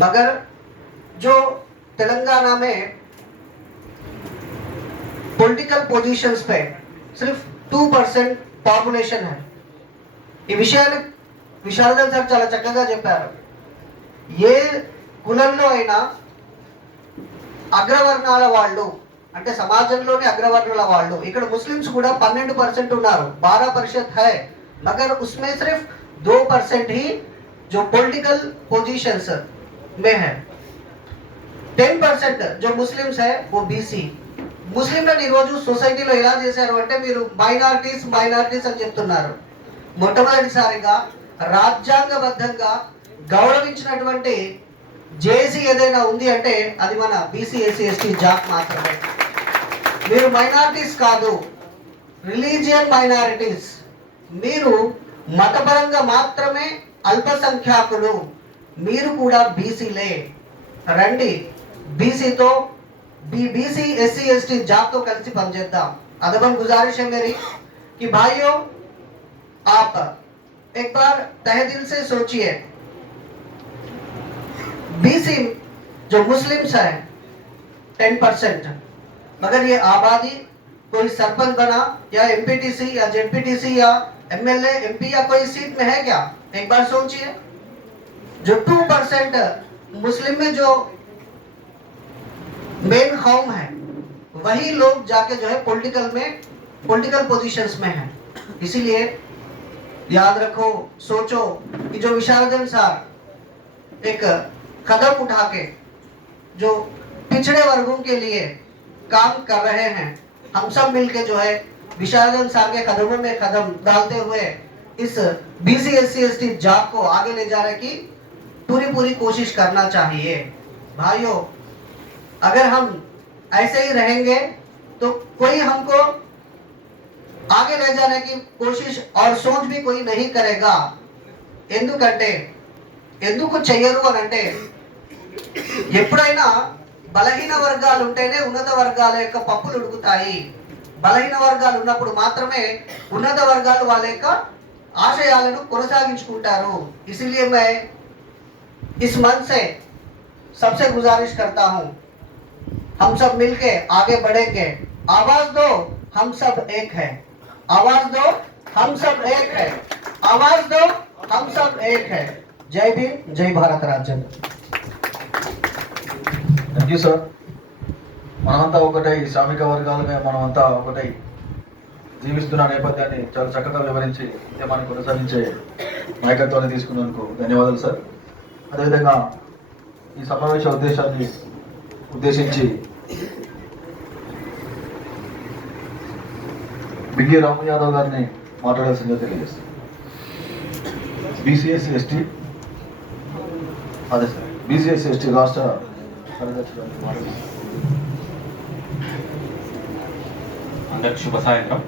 मगर जो तेलंगाना में पॉलिटिकल पोजीशंस पे सिर्फ टू परसेंट पॉपुलेशन है ये विषय विशालदन सर चला चक्कर ये कुलंगलो है अग्रवर्ण वाला वाल्डो అంటే సమాజంలోనే అగ్రవర్ణుల వాళ్ళు ఇక్కడ ముస్లింస్ కూడా పన్నెండు పర్సెంట్ ఉన్నారు బారా పరిషత్ హై మగర్ ఉస్మే సిర్ఫ్ దో పర్సెంట్ హీ జో वे हैं టెన్ పర్సెంట్ జో ముస్లిమ్స్ హై వో బీసీ ముస్లింల ఈరోజు సొసైటీలో ఎలా చేశారు అంటే మీరు మైనార్టీస్ మైనార్టీస్ అని చెప్తున్నారు మొట్టమొదటిసారిగా రాజ్యాంగబద్ధంగా గౌరవించినటువంటి జేసీ ఏదైనా ఉంది అంటే అది మన బీసీ ఎస్సీ ఎస్టీ జాబ్ మాత్రమే మీరు మైనార్టీస్ కాదు రిలీజియన్ మైనారిటీస్ మీరు మతపరంగా మాత్రమే అల్పసంఖ్యాకులు మీరు కూడా बीसी రండి బీసీతో BBC S C S T जाप तो कल से पमजेता अदबन गुजारिश है मेरी कि भाइयों आप एक बार तह दिल से सोचिए बीसी जो मुस्लिम्स है टेन परसेंट मगर ये आबादी कोई सरपंच बना या एमपीटीसी या जेडपीटीसी या एमएलए एमपी या कोई सीट में है क्या एक बार सोचिए जो टू परसेंट मुस्लिम में जो मेन कौम है वही लोग जाके जो है पॉलिटिकल में पॉलिटिकल पोजीशंस में है इसीलिए याद रखो सोचो कि जो सार एक कदम उठा के जो पिछड़े वर्गों के लिए काम कर रहे हैं हम सब मिलके जो है सार के कदमों में कदम डालते हुए इस बीसीएससी सी एस सी को आगे ले जा रहे की पूरी पूरी कोशिश करना चाहिए भाइयों अगर हम ऐसे ही रहेंगे तो कोई हमको आगे रह जाने की कोशिश और सोच भी कोई नहीं करेगा ఎందుకంటే ఎందుకు చెయ్యరు అనంటే ఎప్పుడైనా బలహీన వర్గాలు ఉంటనే ఉన్నత వర్గాల యొక్క పప్పులు উড়ుతాయి బలహీన వర్గాలు ఉన్నప్పుడు మాత్రమే ఉన్నత వర్గాలు వాళ్ళేక ఆశయాలను కొనసాగించుకుంటారు ఇసిలియమే इस मंच से सबसे गुजारिश करता हूँ हम सब मिलके आगे बढ़ेंगे आवाज दो हम सब एक है आवाज दो हम सब एक है आवाज दो हम सब एक है जय भीम जय भारत राज्य థ్యాంక్ యూ సార్ మనమంతా ఒకటై శ్రామిక వర్గాలమే మనమంతా ఒకటై జీవిస్తున్న నేపథ్యాన్ని చాలా చక్కగా వివరించి ఉద్యమాన్ని కొనసాగించే నాయకత్వాన్ని తీసుకున్నందుకు ధన్యవాదాలు సార్ అదేవిధంగా ఈ సమావేశ ఉద్దేశాన్ని ఉద్దేశించి బిల్లి రాము యాదవ్ గారిని మాట్లాడాల్సిందిగా తెలియజేస్తాను బీసీఎస్ ఎస్టీ అదే సార్ బీసీఎస్ ఎస్టీ రాష్ట్ర కార్యదర్శి అందరికి శుభ సాయంత్రం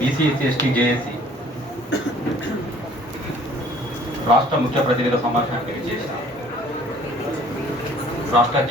బీసీఎస్ ఎస్టీ జేఏసీ రాష్ట్ర ముఖ్య ప్రతినిధుల సమావేశానికి రాష్ట్ర